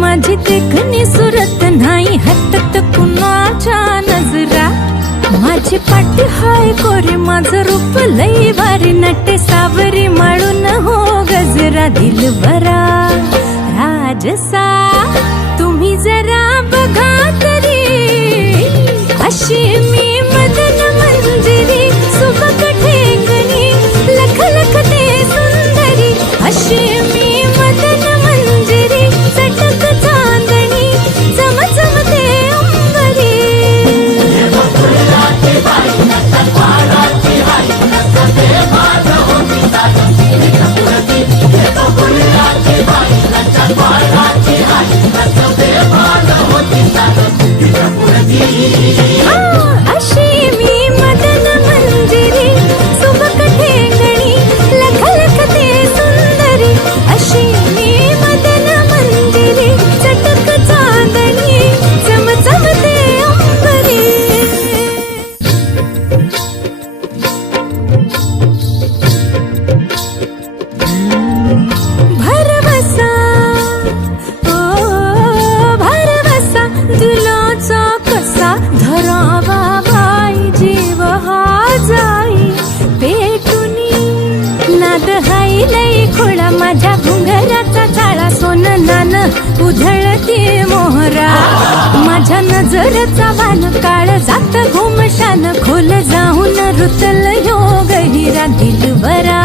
माझी देखणी सुरत नाही हटत कुणाच्या नजरा माझी पाटी हाय कोरी माझं रूप लई भारी नटे सावरी माळून हो गजरा दिलबरा राजसा तुम्ही जरा बघा तरी अशी मी मदन मंजिरी सुबक ठेंगणी लख लख ते सुंदरी अशी मी मदन मंजिरी चटक चांदणी चमचमते अंबरी अशी मी मदन मंजिरी सुबक ठेंगणी लख लख ते सुंदरी अशी मी मदन मंजिरी चटक चांदणी चमचमते अंबरी भरवसा ओ भरवसा दिलाचा कसा धरावा बाई जीव हा जाई पेटुनी नाद हाय लई खोळा माझ्या घुंगराचा चाळा सोन नान उधळती मोहरा माझ्या नजरचा वान काळ जात घुमशान खोल जाऊन रुतल योग हिरा दिलबरा